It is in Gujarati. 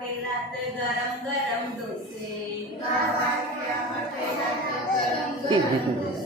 પટેલા તો ગરમ ગરમ ડોસે ગરમ ગરમ.